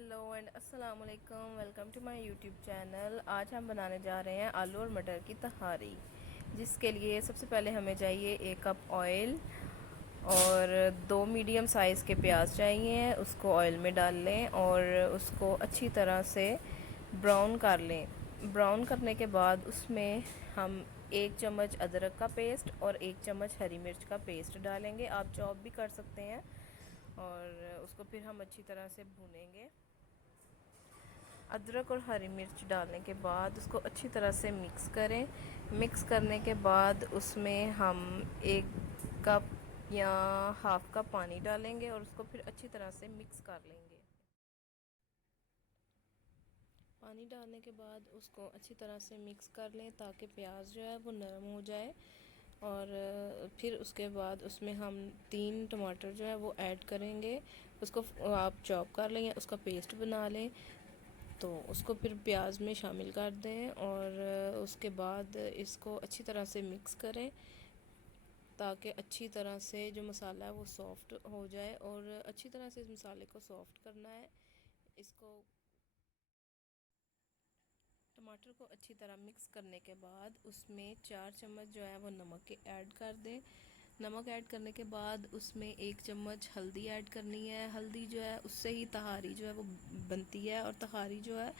Hello and अस्सलाम वालेकुम, welcome to my YouTube channel. आज हम बनाने जा रहे हैं आलू और मटर की तहारी, जिसके लिए सबसे पहले हमें चाहिए 1 कप ऑयल और 2 मीडियम साइज़ के प्याज चाहिए। उसको ऑयल में डाल लें और उसको अच्छी तरह से ब्राउन कर लें। ब्राउन करने के बाद उसमें हम 1 चम्मच अदरक का पेस्ट और 1 चम्मच हरी मिर्च का पेस्ट डालेंगे। आप चॉप भी कर सकते हैं और उसको फिर हम अच्छी तरह से भूनेंगे। अदरक और हरी मिर्च डालने के बाद उसको अच्छी तरह से मिक्स करें। मिक्स करने के बाद उसमें हम 1 कप या हाफ़ कप पानी डालेंगे और उसको फिर अच्छी तरह से मिक्स कर लेंगे। पानी डालने के बाद उसको अच्छी तरह से मिक्स कर लें ताकि प्याज जो है वो नरम हो जाए। और फिर उसके बाद उसमें हम 3 टमाटर जो है वो ऐड करेंगे। उसको आप चॉप कर लें या उसका पेस्ट बना लें, तो उसको फिर प्याज में शामिल कर दें और उसके बाद इसको अच्छी तरह से मिक्स करें ताकि अच्छी तरह से जो मसाला है वो सॉफ़्ट हो जाए। और अच्छी तरह से इस मसाले को सॉफ़्ट करना है। इसको टमाटर को अच्छी तरह मिक्स करने के बाद उसमें 4 चम्मच जो है वो नमक के ऐड कर दें। नमक ऐड करने के बाद उसमें 1 चम्मच हल्दी ऐड करनी है। हल्दी जो है उससे ही तहारी जो है वो बनती है, और तहारी जो है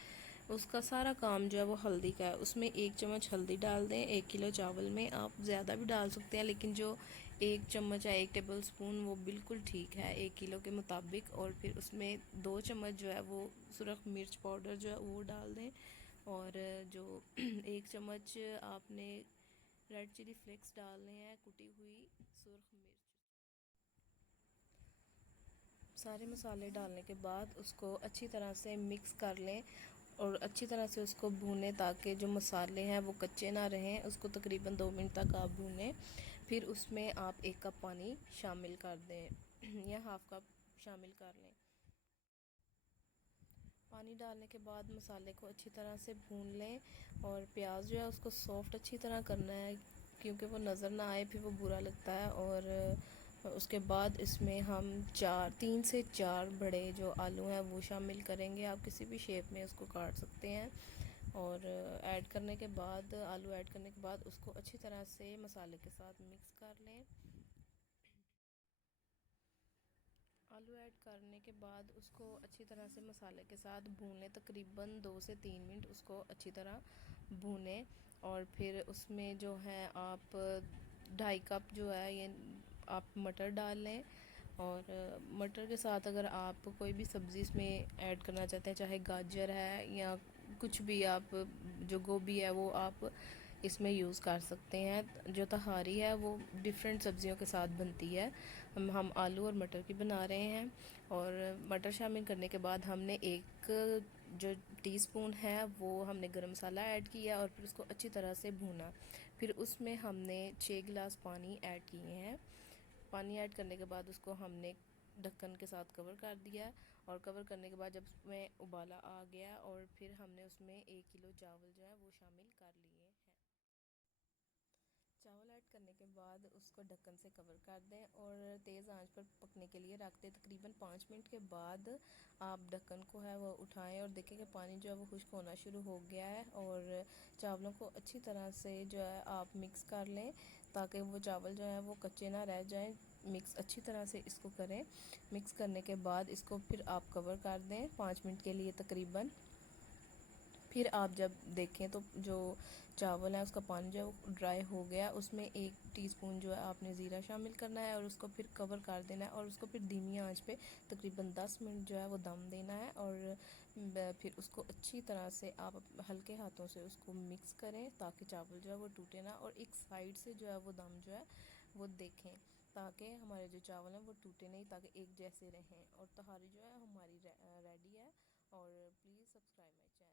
उसका सारा काम जो है वो हल्दी का है। उसमें 1 चम्मच हल्दी डाल दें। 1 किलो चावल में आप ज़्यादा भी डाल सकते हैं, लेकिन जो 1 चम्मच या 1 टेबल स्पून वो बिल्कुल ठीक है 1 किलो के मुताबिक। और फिर उसमें 2 चम्मच जो है वो सुरख मिर्च पाउडर जो है वो डाल दें। और जो 1 चम्मच आपने रेड चिली फ्लेक्स डालने हैं, कुटी हुई सुरख मिर्च। सारे मसाले डालने के बाद उसको अच्छी तरह से मिक्स कर लें और अच्छी तरह से उसको भूनें ताकि जो मसाले हैं वो कच्चे ना रहें। उसको तकरीबन 2 मिनट तक आप भूनें। फिर उसमें आप 1 कप पानी शामिल कर दें या हाफ़ कप शामिल कर लें। पानी डालने के बाद मसाले को अच्छी तरह से भून लें और प्याज जो है उसको सॉफ्ट अच्छी तरह करना है, क्योंकि वो नज़र ना आए फिर वो बुरा लगता है। और उसके बाद इसमें हम 3 से 4 बड़े जो आलू हैं वो शामिल करेंगे। आप किसी भी शेप में उसको काट सकते हैं। और ऐड करने के बाद आलू ऐड करने के बाद उसको अच्छी तरह से मसाले के साथ मिक्स कर लें। आलू ऐड करने के बाद उसको अच्छी तरह से मसाले के साथ भूनें। तकरीबन 2 से 3 मिनट उसको अच्छी तरह भूनें। और फिर उसमें जो है आप 2.5 कप जो है ये आप मटर डाल लें। और मटर के साथ अगर आप कोई भी सब्ज़ी इसमें ऐड करना चाहते हैं, चाहे गाजर है या कुछ भी, आप जो गोभी है वो आप इसमें यूज़ कर सकते हैं। जो तहारी है वो डिफरेंट सब्ज़ियों के साथ बनती है। हम आलू और मटर की बना रहे हैं। और मटर शामिल करने के बाद हमने एक जो टीस्पून है वो हमने गरम मसाला ऐड किया और फिर उसको अच्छी तरह से भूना। फिर उसमें हमने 6 गिलास पानी ऐड किए हैं। पानी ऐड करने के बाद उसको हमने ढक्कन के साथ कवर कर दिया। और कवर करने के बाद जब उसमें उबाला आ गया और फिर हमने उसमें 1 किलो चावल जो है वो शामिल कर लिए हैं। चावल ऐड करने के बाद उसको ढक्कन से कवर कर दें और तेज़ आंच पर पकने के लिए रख दें। तकरीबन 5 मिनट के बाद आप ढक्कन को है वो उठाएं और देखें कि पानी जो है वो खुश्क होना शुरू हो गया है। और चावलों को अच्छी तरह से जो है आप मिक्स कर लें ताकि वो चावल जो है वो कच्चे ना रह जाएं। मिक्स अच्छी तरह से इसको करें। मिक्स करने के बाद इसको फिर आप कवर कर दें 5 मिनट के लिए तकरीबन। फिर आप जब देखें तो जो चावल है उसका पानी जो है वो ड्राई हो गया। उसमें 1 टीस्पून जो है आपने ज़ीरा शामिल करना है और उसको फिर कवर कर देना है और उसको फिर धीमी आंच पे तकरीबन 10 मिनट जो है वो दम देना है। और फिर उसको अच्छी तरह से आप हल्के हाथों से उसको मिक्स करें ताकि चावल जो है वो टूटे ना। और एक साइड से जो है वो दम जो है वो देखें ताकि हमारे जो चावल हैं वो टूटे नहीं, ताकि एक जैसे रहें। और तहारी जो है हमारी रेडी है। और प्लीज़ सब्सक्राइब माई चैनल।